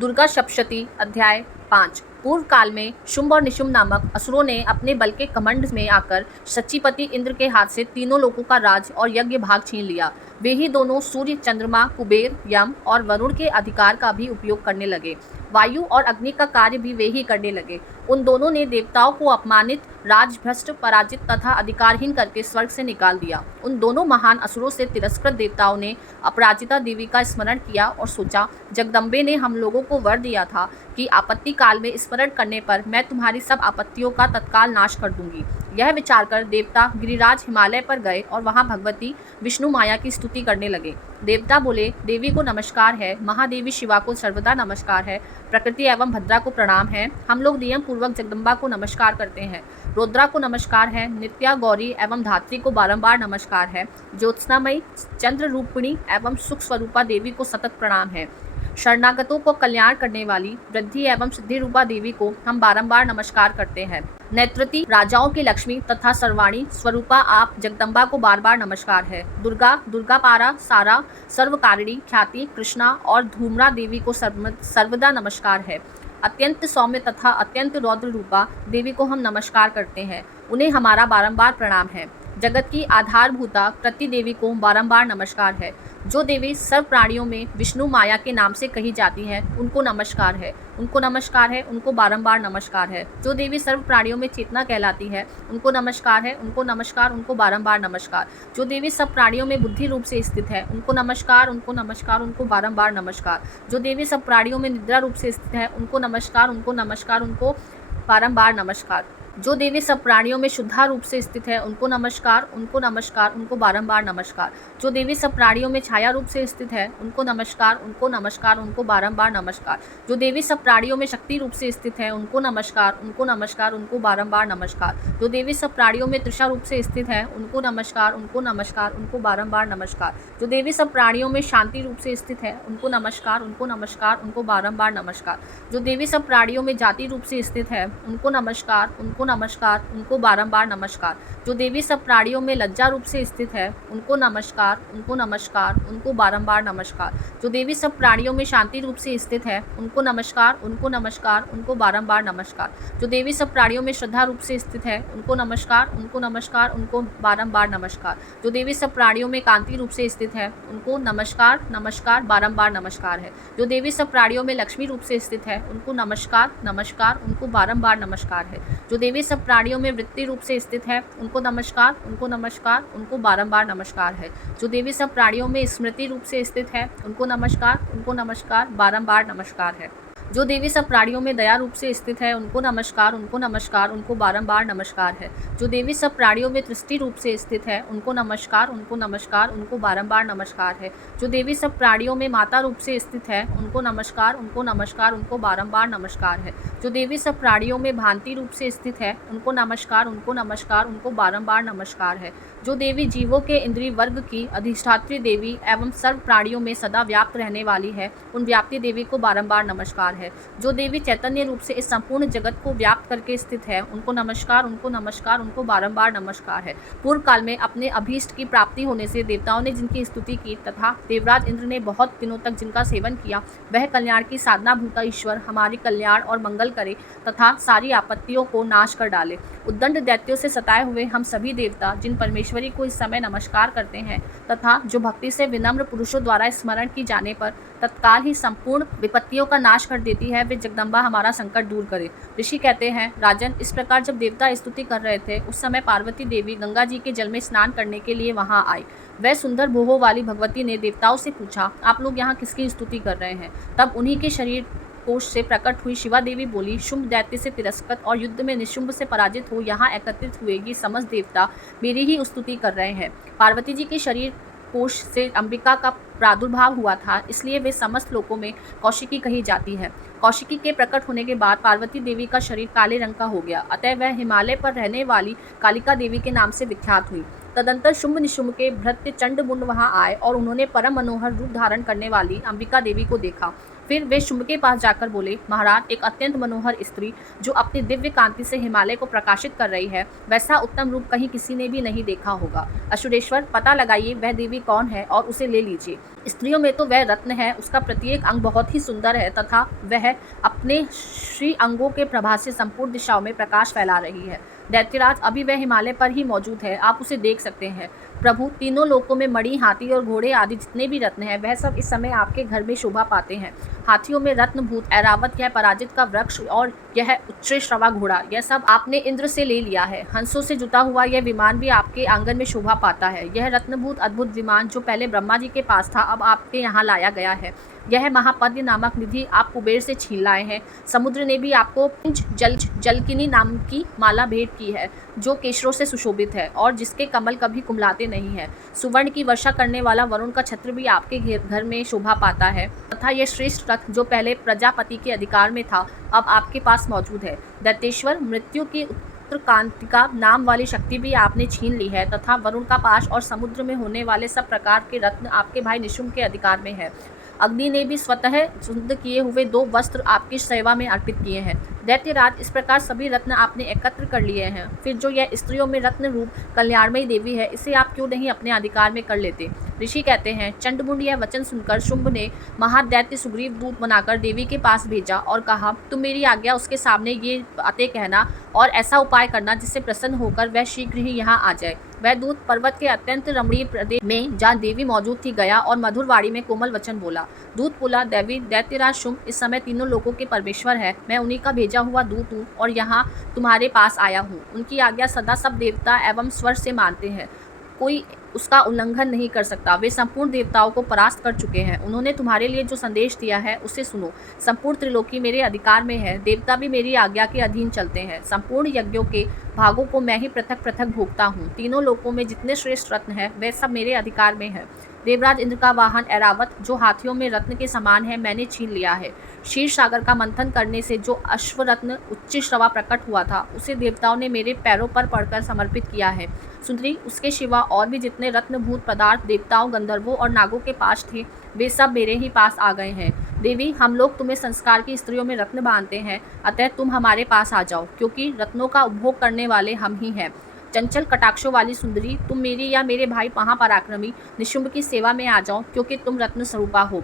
दुर्गा सप्तशती अध्याय 5। पूर्व काल में शुंभ और निशुंभ नामक असुरों ने अपने बल के घमंड में आकर सच्चीपति इंद्र के हाथ से तीनों लोकों का राज और यज्ञ भाग छीन लिया। वे ही दोनों सूर्य, चंद्रमा, कुबेर, यम और वरुण के अधिकार का भी उपयोग करने लगे। वायु और अग्नि का कार्य भी वे ही करने लगे। उन दोनों ने देवताओं को अपमानित, राजभ्रष्ट, पराजित तथा अधिकारहीन करके स्वर्ग से निकाल दिया। उन दोनों महान असुरों से तिरस्कृत देवताओं ने अपराजिता देवी का स्मरण किया और सोचा, जगदम्बे ने हम लोगों को वर दिया था कि आपत्ति काल में स्मरण करने पर मैं तुम्हारी सब आपत्तियों का तत्काल नाश कर दूंगी। यह विचार कर देवता गिरिराज हिमालय पर गए और वहां भगवती विष्णु माया की स्तुति करने लगे। देवता बोले, देवी को नमस्कार है, महादेवी शिवा को सर्वदा नमस्कार है, प्रकृति एवं भद्रा को प्रणाम है। हम लोग नियम पूर्वक जगदम्बा को नमस्कार करते हैं। रुद्रा को नमस्कार है, नित्या, गौरी एवं धात्री को बारंबार नमस्कार है। ज्योत्सनामयी, चंद्र रूपिणी एवं सुख स्वरूपा देवी को सतत प्रणाम है। शरणागतों को कल्याण करने वाली वृद्धि एवं सिद्धि रूपा देवी को हम बारंबार नमस्कार करते हैं। नेत्रवती, राजाओं की लक्ष्मी तथा सर्वाणी स्वरूपा आप जगदम्बा को बार बार नमस्कार है। दुर्गा, दुर्गापारा, सारा, सर्वकारिणी, ख्याति, कृष्णा और धूम्रा देवी को सर्वदा नमस्कार है। अत्यंत सौम्य तथा अत्यंत रौद्र रूपा देवी को हम नमस्कार करते हैं। उन्हें हमारा बारंबार प्रणाम है। जगत की आधारभूता कृति देवी को बारंबार नमस्कार है। जो देवी सर्व प्राणियों में विष्णु माया के नाम से कही जाती हैं, उनको नमस्कार है, उनको नमस्कार है, उनको बारंबार नमस्कार है। जो देवी सर्व प्राणियों में चेतना कहलाती है, उनको नमस्कार है, उनको नमस्कार, उनको बारंबार नमस्कार। जो देवी सब प्राणियों में बुद्धि रूप से स्थित है, उनको नमस्कार, उनको नमस्कार, उनको बारंबार नमस्कार। जो देवी सब प्राणियों में निद्रा रूप से स्थित है, उनको नमस्कार, उनको नमस्कार, उनको बारंबार नमस्कार। जो देवी सब प्राणियों में शुद्धा रूप से स्थित है, उनको नमस्कार, उनको नमस्कार, उनको बारंबार नमस्कार। जो देवी सब प्राणियों में छाया रूप से स्थित है, उनको नमस्कार, उनको नमस्कार, उनको बारंबार नमस्कार। जो देवी सब प्राणियों में शक्ति रूप से स्थित है, उनको नमस्कार, उनको नमस्कार, उनको बारंबार नमस्कार। जो देवी सब प्राणियों में तृषा रूप से स्थित है, उनको नमस्कार, उनको नमस्कार, उनको बारंबार नमस्कार। जो देवी सब प्राणियों में शांति रूप से स्थित है, उनको नमस्कार, उनको नमस्कार, उनको बारंबार नमस्कार। जो देवी सब प्राणियों में जाति रूप से स्थित है, उनको नमस्कार, उनको नमस्कार, उनको बारंबार नमस्कार। जो देवी सब प्राणियों में लज्जा रूप से स्थित है, उनको नमस्कार, उनको नमस्कार, उनको बारंबार नमस्कार। जो देवी सब प्राणियों में शांति रूप से स्थित है, उनको नमस्कार, उनको नमस्कार, उनको बारंबार नमस्कार। जो देवी सब प्राणियों में श्रद्धा रूप से स्थित है, उनको नमस्कार, उनको नमस्कार, उनको बारंबार नमस्कार। जो देवी सब प्राणियों में कांति रूप से स्थित है, उनको नमस्कार, नमस्कार, बारंबार नमस्कार है। जो देवी सब प्राणियों में लक्ष्मी रूप से स्थित है, उनको नमस्कार, नमस्कार, उनको बारंबार नमस्कार है। जो देवी सब प्राणियों में वृत्ति रूप से स्थित है, उनको नमस्कार, उनको नमस्कार, उनको बारंबार नमस्कार है। जो देवी सब प्राणियों में स्मृति रूप से स्थित है, उनको नमस्कार, उनको नमस्कार, बारंबार नमस्कार है। जो देवी सब प्राणियों में दया रूप से स्थित है, उनको नमस्कार, उनको नमस्कार, उनको बारंबार नमस्कार है। जो देवी सब प्राणियों में दृष्टि रूप से स्थित है, उनको नमस्कार, उनको नमस्कार, उनको बारंबार नमस्कार है। जो देवी सब प्राणियों में माता रूप से स्थित है, उनको नमस्कार, उनको नमस्कार, उनको बारंबार नमस्कार है। जो देवी सब प्राणियों में भांति रूप से स्थित है, उनको नमस्कार, उनको नमस्कार, उनको बारंबार नमस्कार है। जो देवी जीवों के इंद्रिय वर्ग की अधिष्ठात्री देवी एवं सर्व प्राणियों में सदा व्याप्त रहने वाली है, उन व्याप्ति देवी को बारंबार नमस्कार है। जो देवी चैतन्य रूप से इस संपूर्ण जगत को व्याप्त करके स्थित है, उनको नमस्कार, उनको नमस्कार, उनको बारंबार नमस्कार है। पूर्व काल में अपने अभीष्ट की प्राप्ति होने से देवताओं ने जिनकी स्तुति की तथा देवराज इंद्र ने बहुत दिनों तक जिनका सेवन किया, वह कल्याण की साधना भूता ईश्वर हमारी कल्याण और मंगल करे तथा सारी आपत्तियों को नाश कर डाले। उद्दंड दैत्यों से सताए हुए हम सभी देवता जिन परमेश्वरी को इस समय नमस्कार करते हैं तथा जो भक्ति से विनम्र पुरुषों द्वारा स्मरण की जाने पर तत्काल ही संपूर्ण विपत्तियों का नाश कर देती है, वे जगदम्बा हमारा संकट दूर करे। ऋषि कहते हैं, राजन, इस प्रकार जब देवता स्तुति कर रहे थे, उस समय पार्वती देवी गंगा जी के जल में स्नान करने के लिए वहां आई। वह सुंदर भोहों वाली भगवती ने देवताओं से पूछा, आप लोग यहाँ किसकी स्तुति कर रहे हैं? तब उन्हीं के शरीर कोश से प्रकट हुई शिवा देवी बोली, शुंभ दैत्य से तिरस्कृत और युद्ध में निशुंभ से पराजित हो यहाँ एकत्रित हुए ये समस्त देवता मेरी ही स्तुति कर रहे हैं। पार्वती जी के शरीर कोश से अंबिका का प्रादुर्भाव हुआ था, इसलिए वे समस्त लोकों में कौशिकी कही जाती है। कौशिकी के प्रकट होने के बाद पार्वती देवी का शरीर काले रंग का हो गया, अतः वह हिमालय पर रहने वाली कालिका देवी के नाम से विख्यात हुई। तदंतर शुंभ निशुंभ के भृत्य चंड मुंड वहां आए और उन्होंने परम मनोहर रूप धारण करने वाली अंबिका देवी को देखा। फिर वे शुंभ के पास जाकर बोले, महाराज, एक अत्यंत मनोहर स्त्री जो अपनी दिव्य कांति से हिमालय को प्रकाशित कर रही है, वैसा उत्तम रूप कहीं किसी ने भी नहीं देखा होगा। असुरेश्वर, पता लगाइए वह देवी कौन है और उसे ले लीजिए। स्त्रियों में तो वह रत्न है, उसका प्रत्येक अंग बहुत ही सुंदर है तथा वह अपने श्री अंगों के प्रभा से संपूर्ण दिशाओं में प्रकाश फैला रही है। दैत्यराज, अभी वह हिमालय पर ही मौजूद है, आप उसे देख सकते हैं। प्रभु, तीनों लोकों में मणि, हाथी और घोड़े आदि जितने भी रत्न हैं, वह सब इस समय आपके घर में शोभा पाते हैं। हाथियों में रत्नभूत ऐरावत, यह पराजित का वृक्ष और यह उच्चश्रवा घोड़ा, यह सब आपने इंद्र से ले लिया है। हंसों से जुटा हुआ यह विमान भी आपके आंगन में शोभा पाता है। यह रत्नभूत अद्भुत विमान जो पहले ब्रह्मा जी के पास था, अब आपके यहाँ लाया गया है। यह महापद्य नामक निधि आप कुबेर से छीन लाए हैं। समुद्र ने भी आपको पिंच जलकिनी नाम की माला भेंट की है, जो केशरों से सुशोभित है और जिसके कमल कभी कुमलाते नहीं है। सुवर्ण की वर्षा करने वाला वरुण का छत्र भी आपके घर में शोभा पाता है तथा यह श्रेष्ठ रथ जो पहले प्रजापति के अधिकार में था, अब आपके पास मौजूद है। दैत्येश्वर, मृत्यु की उत्तरकांतिका नाम वाली शक्ति भी आपने छीन ली है तथा वरुण का पाश और समुद्र में होने वाले सब प्रकार के रत्न आपके भाई निशुंभ के अधिकार में है। अग्नि ने भी स्वतः शुद्ध किए हुए 2 वस्त्र आपकी सेवा में अर्पित किए हैं। दैत्यराज, इस प्रकार सभी रत्न आपने एकत्र कर लिए हैं। फिर जो यह स्त्रियों में रत्न रूप कल्याणमयी देवी है, इसे आप क्यों नहीं अपने अधिकार में कर लेते? ऋषि कहते हैं, चंडमुंड यह वचन सुनकर शुंभ ने महादैत्य सुग्रीव दूत बनाकर देवी के पास भेजा और कहा, तुम मेरी आज्ञा उसके सामने ये बातें कहना और ऐसा उपाय करना जिससे प्रसन्न होकर वह शीघ्र ही यहाँ आ जाए। वह दूत पर्वत के अत्यंत रमणीय प्रदेश में जहाँ देवी मौजूद थी गया और मधुर वाणी में कोमल वचन बोला। दूत बोला, देवी, दैत्यराज शुंभ इस समय तीनों लोगों के परमेश्वर है। मैं उन्हीं का भेजा हुआ दूत हूँ और यहाँ तुम्हारे पास आया हूँ। उनकी आज्ञा सदा सब देवता एवं स्वर से मानते हैं, कोई उसका उल्लंघन नहीं कर सकता। वे संपूर्ण देवताओं को परास्त कर चुके हैं। उन्होंने तुम्हारे लिए जो संदेश दिया है उसे सुनो। संपूर्ण त्रिलोकी मेरे अधिकार में है, देवता भी मेरी आज्ञा के अधीन चलते हैं। संपूर्ण यज्ञों के भागों को मैं ही पृथक पृथक भोगता हूँ। तीनों लोकों में जितने श्रेष्ठ रत्न हैं, वे सब मेरे अधिकार में है। देवराज इंद्र का वाहन ऐरावत, जो हाथियों में रत्न के समान है, मैंने छीन लिया है। क्षीर सागर का मंथन करने से जो अश्वरत्न उच्चश्रवा प्रकट हुआ था, उसे देवताओं ने मेरे पैरों पर पड़कर समर्पित किया है। सुंदरी, उसके सिवा और भी जितने रत्नभूत पदार्थ देवताओं, गंधर्वों और नागों के पास थे, वे सब मेरे ही पास आ गए हैं। देवी, हम लोग तुम्हें संस्कार की स्त्रियों में रत्न बांधते हैं, अतः तुम हमारे पास आ जाओ, क्योंकि रत्नों का उपभोग करने वाले हम ही हैं। चंचल कटाक्षों वाली सुंदरी, तुम मेरी या मेरे भाई महापराक्रमी निशुंभ की सेवा में आ जाओ, क्योंकि तुम रत्न स्वरूपा हो।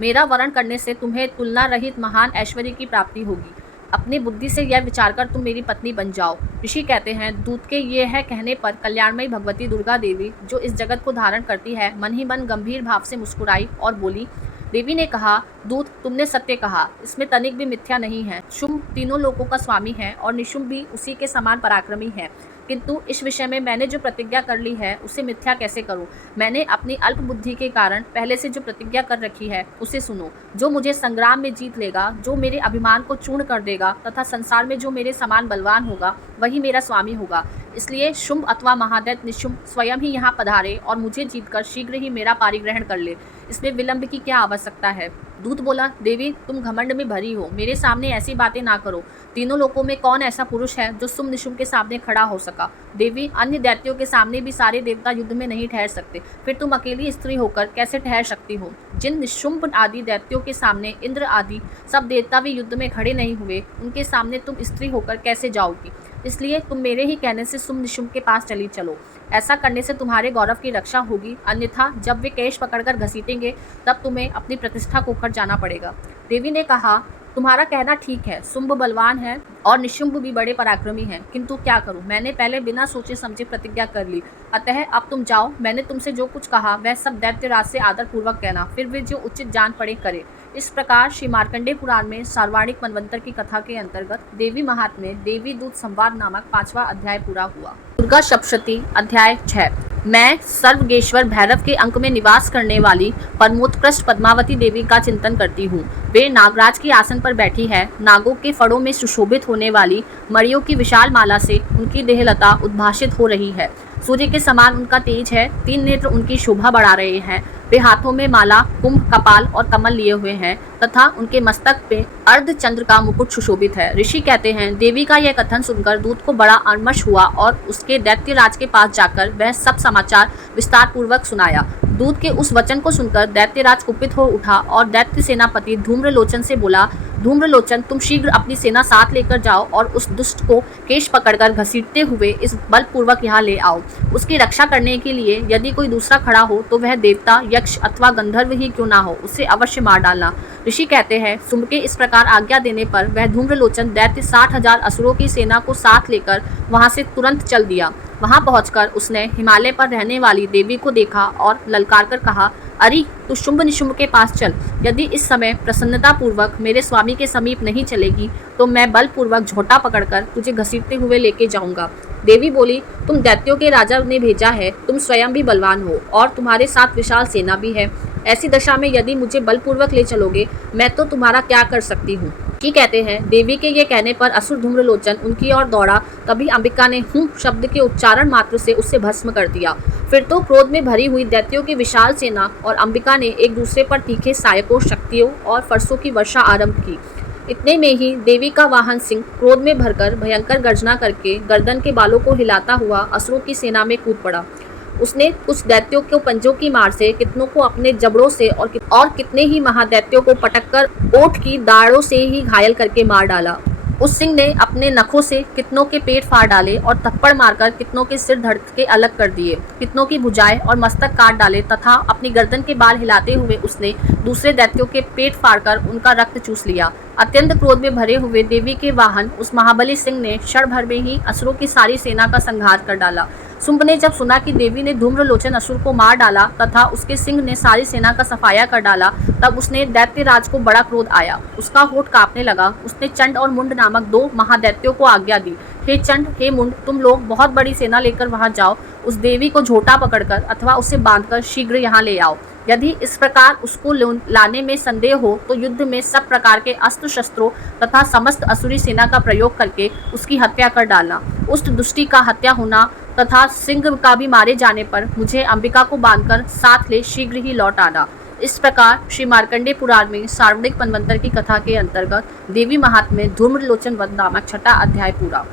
मेरा वरण करने से तुम्हें तुलना रहित महान ऐश्वर्य की प्राप्ति होगी। अपनी बुद्धि से यह विचार कर तुम मेरी पत्नी बन जाओ। ऋषि कहते हैं, दूत के ये है कहने पर कल्याणमयी भगवती दुर्गा देवी, जो इस जगत को धारण करती है, मन ही मन गंभीर भाव से मुस्कुराई और बोली। देवी ने कहा, दूत, तुमने सत्य कहा, इसमें तनिक भी मिथ्या नहीं है। शुंभ तीनों लोकों का स्वामी है और निशुंभ भी उसी के समान पराक्रमी है, किंतु इस विषय में मैंने जो प्रतिज्ञा कर ली है उसे मिथ्या कैसे करूं? मैंने अपनी अल्प बुद्धि के कारण पहले से जो प्रतिज्ञा कर रखी है उसे सुनो। जो मुझे संग्राम में जीत लेगा, जो मेरे अभिमान को चूर्ण कर देगा तथा संसार में जो मेरे समान बलवान होगा, वही मेरा स्वामी होगा। इसलिए शुंभ अथवा महादैत्य निशुंभ स्वयं ही यहाँ पधारे और मुझे जीतकर शीघ्र ही मेरा पारिग्रहण कर ले। इसमें विलंब की क्या आवश्यकता है? दूत बोला, देवी, तुम घमंड में भरी हो, मेरे सामने ऐसी बातें ना करो। तीनों लोकों में कौन ऐसा पुरुष है जो शुंभ निशुंभ के सामने खड़ा हो सका? देवी, अन्य दैत्यों के सामने भी सारे देवता युद्ध में नहीं ठहर सकते, फिर तुम अकेली स्त्री होकर कैसे ठहर सकती हो? जिन निशुंभ आदि दैत्यों के सामने इंद्र आदि सब देवता भी युद्ध में खड़े नहीं हुए, उनके सामने तुम स्त्री होकर कैसे जाओगी? इसलिए तुम मेरे ही कहने से शुंभ निशुंभ के पास चली चलो। ऐसा करने से तुम्हारे गौरव की रक्षा होगी, अन्यथा जब वे केश पकड़कर घसीटेंगे तब तुम्हें अपनी प्रतिष्ठा खोकर जाना पड़ेगा। देवी ने कहा, तुम्हारा कहना ठीक है, शुंभ बलवान है और निशुंभ भी बड़े पराक्रमी हैं, किंतु क्या करूं? मैंने पहले बिना सोचे समझे प्रतिज्ञा कर ली, अतः अब तुम जाओ। मैंने तुमसे जो कुछ कहा वह सब दैत्यराज से आदर पूर्वक कहना, फिर वे जो उचित जान पड़े करे। इस प्रकार श्री मार्कंडेय पुराण में सार्वणिक मनवंतर की कथा के अंतर्गत देवी महात्म्य देवी दूत संवाद नामक 5वां अध्याय पूरा हुआ। दुर्गा सप्तशती अध्याय 6। मैं सर्वगेश्वर भैरव के अंक में निवास करने वाली परमोत्कृष्ट पद्मावती देवी का चिंतन करती हूँ। वे नागराज की आसन पर बैठी है। नागों के फड़ों में सुशोभित होने वाली मणियों की विशाल माला से उनकी देहलता उद्भासित हो रही है। सूर्य के समान उनका तेज है। 3 नेत्र उनकी शोभा बढ़ा रहे हैं। वे हाथों में माला, कुंभ, कपाल और कमल लिए हुए हैं तथा उनके मस्तक पे अर्धचंद्र का मुकुट सुशोभित है। ऋषि कहते हैं, देवी का यह कथन सुनकर दूत को बड़ा अमर्ष हुआ और उसके दैत्यराज के पास जाकर वह सब समाचार विस्तार पूर्वक सुनाया। दूत के उस वचन को सुनकर दैत्यराज कुपित हो उठा और दैत्य सेनापति धूम्रलोचन से बोला, धूम्रलोचन, तुम शीघ्र अपनी सेना साथ लेकर जाओ और उस दुष्ट को केश पकड़कर घसीटते हुए इस बलपूर्वक यहाँ ले आओ। उसकी रक्षा करने के लिए यदि कोई दूसरा खड़ा हो तो वह देवता, यक्ष अथवा गंधर्व ही क्यों ना हो, उसे अवश्य मार डालना। ऋषि कहते हैं, शुंभ के इस प्रकार आज्ञा देने पर वह धूम्रलोचन दैत्य 60,000 असुरों की सेना को साथ लेकर वहां से तुरंत चल दिया। वहां पहुंचकर उसने हिमालय पर रहने वाली देवी को देखा और ललकार कर कहा, अरे तू शुंभ निशुंभ के पास चल। यदि इस समय प्रसन्नता पूर्वक मेरे स्वामी के समीप नहीं चलेगी तो मैं बलपूर्वक झोटा पकड़कर तुझे घसीटते हुए लेके जाऊंगा। देवी बोली, तुम दैत्यों के राजा ने भेजा है, तुम स्वयं भी बलवान हो और तुम्हारे साथ विशाल सेना भी है। ऐसी दशा में यदि मुझे बलपूर्वक ले चलोगे मैं तो तुम्हारा क्या कर सकती हूँ। की कहते हैं, देवी के ये कहने पर असुर धूम्रलोचन उनकी ओर दौड़ा। तभी अंबिका ने हूँ शब्द के उच्चारण मात्र से उससे भस्म कर दिया। फिर तो क्रोध में भरी हुई दैत्यों की विशाल सेना और अंबिका ने एक दूसरे पर तीखे सहायकों, शक्तियों और फरसों की वर्षा आरंभ की। इतने में ही देवी का वाहन सिंह क्रोध में भरकर भयंकर गर्जना करके गर्दन के बालों को हिलाता हुआ असुरों की सेना में कूद पड़ा। उसने कुछ दैत्यों को पंजों की मार से, कितनों को अपने जबड़ों से और कितने ही महादैत्यों को पटककर ओठ की दाढ़ों से ही घायल करके मार डाला। उस सिंह ने अपने नखों से कितनों के पेट फाड़ डाले और थप्पड़ मारकर कितनों के सिर धड़ के अलग कर दिए, कितनों की भुजाएं और मस्तक काट डाले तथा अपनी गर्दन के बाल हिलाते हुए उसने दूसरे दैत्यों के पेट फाड़कर उनका रक्त चूस लिया। अत्यंत क्रोध में भरे हुए देवी के वाहन उस महाबली सिंह ने क्षण भर में ही असुरों की सारी सेना का संहार कर डाला। शुंभ ने जब सुना कि देवी ने धूम्रलोचन असुर को मार डाला तथा उसके सिंह ने सारी सेना का सफाया कर डाला, तब उसने दैत्यराज को बड़ा क्रोध आया। उसका होठ कांपने लगा। उसने चंड और मुंड नामक 2 महादैत्यों को आज्ञा दी, हे चंड, हे मुंड, तुम लोग बहुत बड़ी सेना लेकर वहां जाओ। उस देवी को झोटा पकड़कर अथवा उसे बांधकर शीघ्र यहाँ ले आओ। यदि इस प्रकार उसको लाने में संदेह हो तो युद्ध में सब प्रकार के अस्त्र शस्त्रों तथा समस्त असुरी सेना का प्रयोग करके उसकी हत्या कर डालना। उस दुष्टी का हत्या होना तथा सिंह का भी मारे जाने पर मुझे अंबिका को बांधकर साथ ले शीघ्र ही लौट आना। इस प्रकार श्री मार्कंडेय पुराण में सार्वणिक मनवंतर की कथा के अंतर्गत देवी महात्म्य धूम्रलोचन वध नामक 6वां अध्याय पूरा।